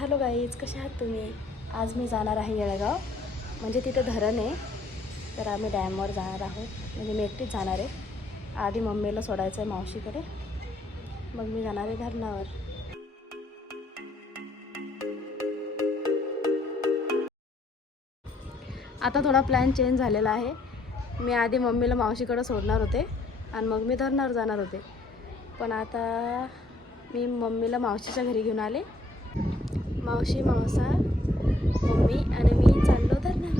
Hello guys, कसे आहात तुम्ही? आज मी जाणार आहे येळगाव, म्हणजे तिथे धरण आहे. तर आम्ही डॅमवर जाणार आहोत, म्हणजे मी एकटीच जाणार आहे. आधी मम्मीला सोडायचं आहे मावशीकडे, मग मी जाणार आहे धरणावर. आता थोडा प्लॅन चेंज झालेला आहे. मी आधी मम्मीला मावशीकडे सोडणार होते आणि मग मी धरणावर जाणार होते. पण आता मी मम्मीला मावशीच्या घरी घेऊन आले. मावशी, मावसा, मम्मी आणि मी चाललो धरणावर.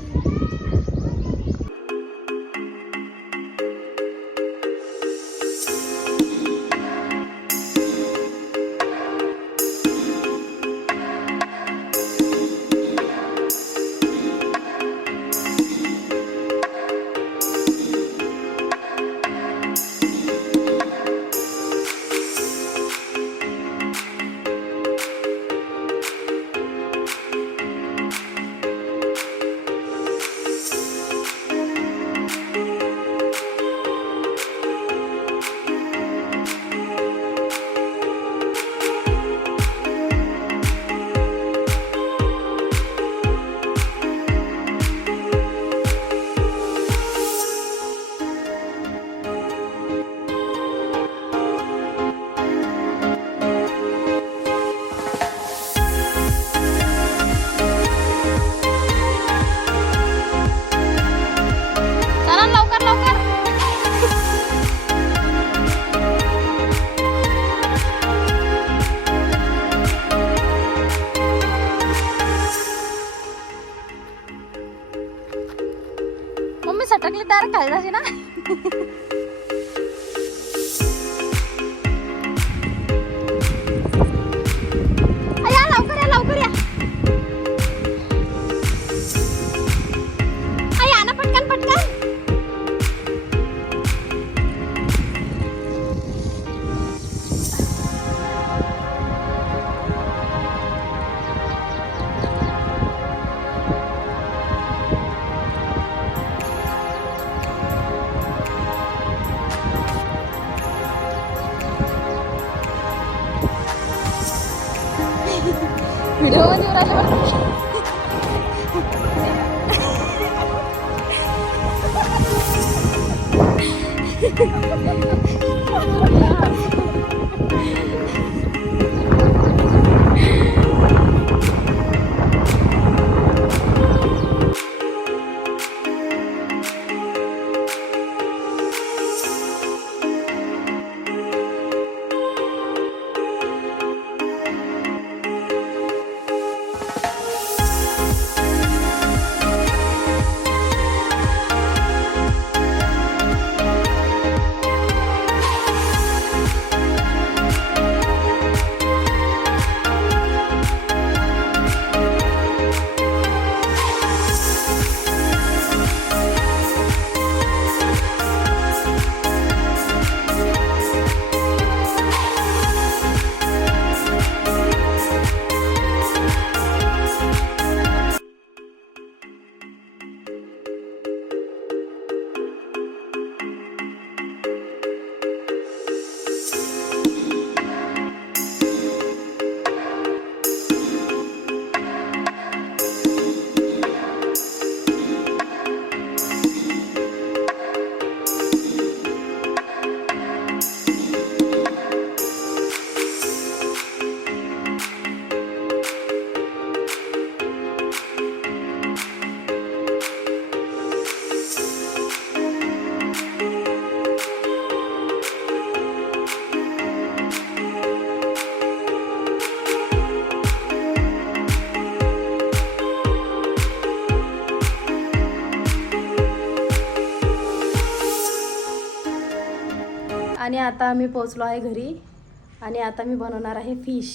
मम्मी सटकली तर खाली जाशी ना. या लवकर या, लवकर या. या ना, पटकन पटकन. व्हिडिओ मध्ये राहिला. आणि आता आम्ही पोहोचलो आहे घरी आणि आता मी बनवणार आहे फिश.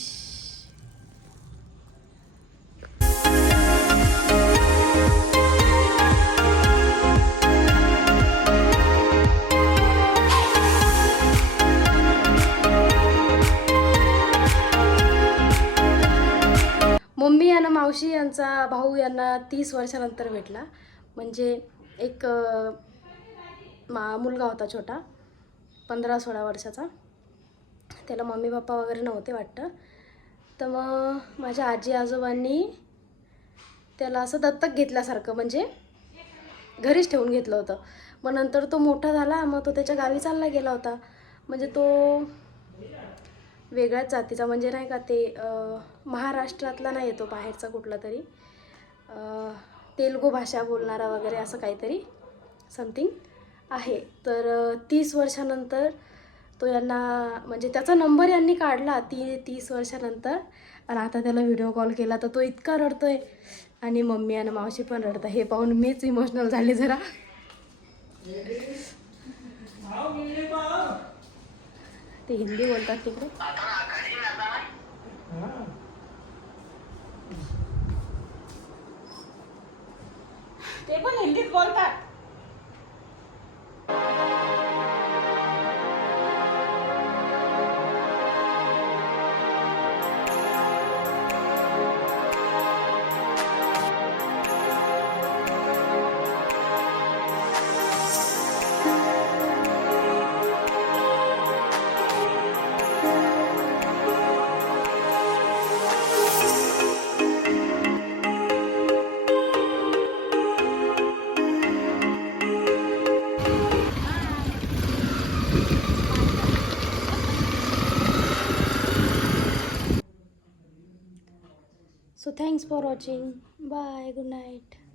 मम्मी आणि मावशी यांचा भाऊ यांना 30 वर्षानंतर भेटला. म्हणजे एक मुलगा होता छोटा, 15-16 वर्षाचा. त्याला मम्मी पप्पा वगैरे नव्हते वाटतं. तर मग माझ्या आजी आजोबांनी त्याला असं दत्तक घेतल्यासारखं, म्हणजे घरीच ठेवून घेतलं होतं. मग नंतर तो मोठा झाला, मग तो त्याच्या गावी चालला गेला होता. म्हणजे तो वेगळ्याच जातीचा, म्हणजे नाही का ते महाराष्ट्रातला नाही येतो, बाहेरचा कुठला तरी तेलुगू भाषा बोलणारा वगैरे असं काहीतरी समथिंग आहे. तर 30 वर्षानंतर तो यांना, म्हणजे त्याचा नंबर यांनी काढला 30 वर्षानंतर, आणि आता त्याला व्हिडिओ कॉल केला तर तो इतका रडतोय, आणि मम्मी आणि मावशी पण रडतं. हे पाहून मीच इमोशनल झाले जरा. ते हिंदी बोलतात तिकडे. ते पण हिंदीत बोलतात. So thanks for watching. Bye. Good night.